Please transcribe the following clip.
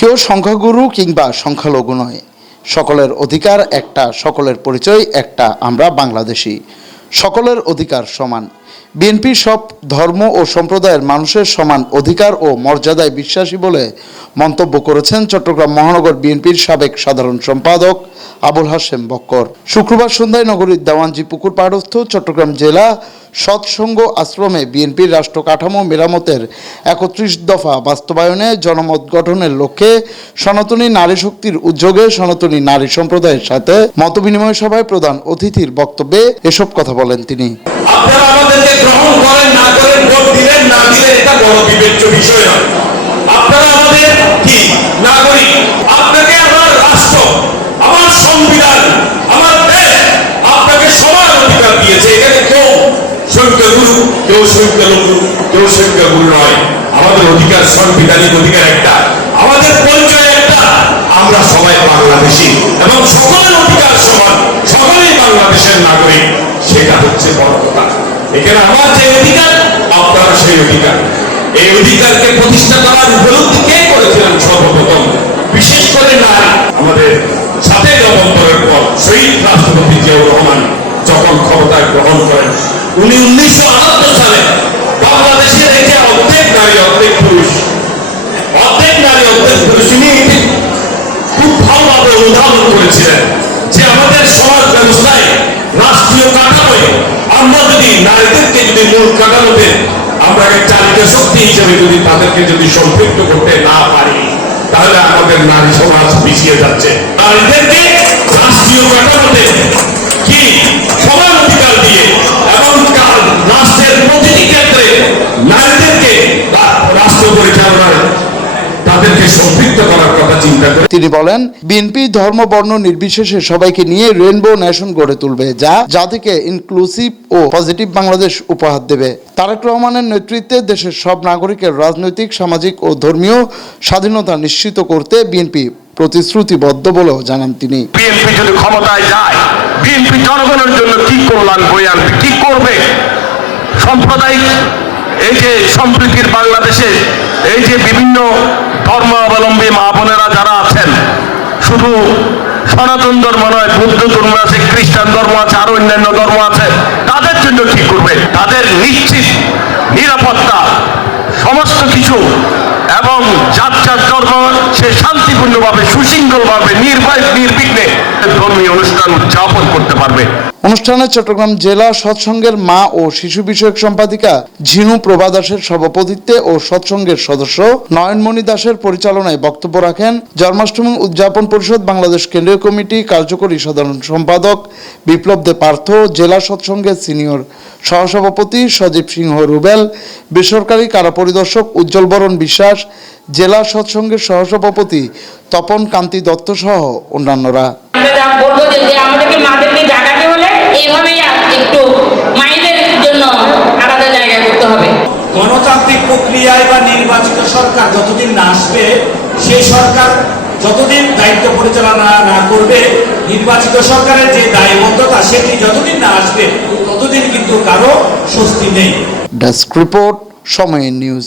কেউ সংখ্যাগুরু কিংবা সংখ্যালঘু নয়। সকলের অধিকার একটা, সকলের পরিচয় একটা, আমরা বাংলাদেশি। সকলের অধিকার সমান। বিএনপি সব ধর্ম ও সম্প্রদায়ের মানুষের সমান অধিকার ও মর্যাদায় বিশ্বাসী বলে মন্তব্য করেছেন চট্টগ্রাম মহানগর বিএনপির সাবেক সাধারণ সম্পাদক আবুল হাশেম বক্কর। শুক্রবার সন্ধ্যায় নগরীর দেওয়ানজি পুকুর পাড়স্থ চট্টগ্রাম জেলা সৎসঙ্গ আশ্রমে বিএনপির রাষ্ট্র কাঠামো মেরামতের একত্রিশ দফা বাস্তবায়নে জনমত গঠনের লক্ষ্যে সনাতনী নারী শক্তির উদ্যোগে সনাতনী নারী সম্প্রদায়ের সাথে মতবিনিময় সভায় প্রধান অতিথির বক্তব্যে এসব কথা বলেন তিনি। আপনারা আমাদেরকে গ্রহণ করেন, না করেন, ভোট দিলেন, না দিলেন, এটা বড় বিবেচ্য বিষয় নয় আপনারা আমাদের কি নাগরিক আপনাকে আমার রাষ্ট্র আমার সংবিধান আমার দেশ আপনাকে সমান অধিকার দিয়েছে এখানে কেউ সংখ্যাগুরু কেউ সংখ্যালঘু কেউ সংখ্যাগুরু নয় আমাদের অধিকার, সাংবিধানিক অধিকার একটা। আমাদের পরিচয় একটা। আমরা সবাই বাংলাদেশি এবং সকলের অধিকার সমান। সকলেই বাংলাদেশের নাগরিক। সেটা হচ্ছে বড় কথা এখানে আমার যে অধিকার আপনার সেই অধিকার। এই অধিকারকে প্রতিষ্ঠা করার উপলব্ধি কে করেছিলেন সর্বপ্রথম? বিশেষ করে নারী। আমাদের সাথে অবন্তরের পর শহীদ রাষ্ট্রপতি জিয়াউর রহমান যখন ক্ষমতায় গ্রহণ করেন, উনি উনিশশো আটাত্তর যদি নারীদেরকে যদি মূল কাঠামোতে আমরা একটা শক্তি হিসেবে যদি তাদেরকে যদি সম্পৃক্ত করতে না পারি, তাহলে আমাদের নারী সমাজ পিছিয়ে যাচ্ছে। নারীদেরকে তিনি বলেন বিএনপি ধর্ম, বর্ণ নির্বিশেষে সবাইকে নিয়ে রেনবো নেশন গড়ে তুলবে, যা জাতিকে ইনক্লুসিভ ও পজিটিভ বাংলাদেশ উপহার দেবে। তারেক রহমানের নেতৃত্বে দেশের সব নাগরিকের রাজনৈতিক, সামাজিক ও ধর্মীয় স্বাধীনতা নিশ্চিত করতে বিএনপি প্রতিশ্রুতিবদ্ধ বলেও জানান তিনি। বিএনপি যদি ক্ষমতায় যায় বিএনপি জনগণের জন্য কি কল্যাণ বয়ে আনবে, কি করবে? সাম্প্রদায়িক, এই যে সম্প্রীতির বাংলাদেশে, এই যে বিভিন্ন ধর্মাবলম্বী মা বোনেরা যারা আছেন শুধু সনাতন ধর্ম নয়, বৌদ্ধ ধর্ম আছে, খ্রিস্টান ধর্ম আছে, আরও অন্যান্য ধর্ম আছে। তাদের জন্য কি করবে তাদের নিশ্চিত নিরাপত্তা, সমস্ত কিছু, এবং যার যার ধর্ম সে নির্বিঘ্নে ধর্মীয় অনুষ্ঠান উদযাপন করতে পারবে। অনুষ্ঠানে চট্টগ্রাম জেলা সৎসঙ্গের মা ও শিশু বিষয়ক সম্পাদিকা ঝিনু প্রভা দাসের সভাপতিত্বে ও সৎসঙ্গের সদস্য নয়নমণি দাসের পরিচালনায় বক্তব্য রাখেন জন্মাষ্টমী উদযাপন পরিষদ বাংলাদেশ কেন্দ্রীয় কমিটি, কার্যকরী সাধারণ সম্পাদক বিপ্লব দে পার্থ, জেলা সৎসঙ্গের সিনিয়র সহসভাপতি সজীব সিংহ রুবেল, বেসরকারি কারা পরিদর্শক উজ্জ্বল বরণ বিশ্বাস জেলা সৎসঙ্গের সহসভাপতি তপন কান্তি দত্ত সহ অন্যান্যরা। গণতান্ত্রিক প্রক্রিয়ায় বা নির্বাচিত সরকার যতদিন না আসবে সেই সরকার যতদিন দায়িত্ব পরিচালনা না করবে নির্বাচিত সরকারের যে দায়বদ্ধতা সেটি যতদিন না আসবে ততদিন কিন্তু কারও স্বস্তি নেই। ডেস্ক রিপোর্ট সময় নিউজ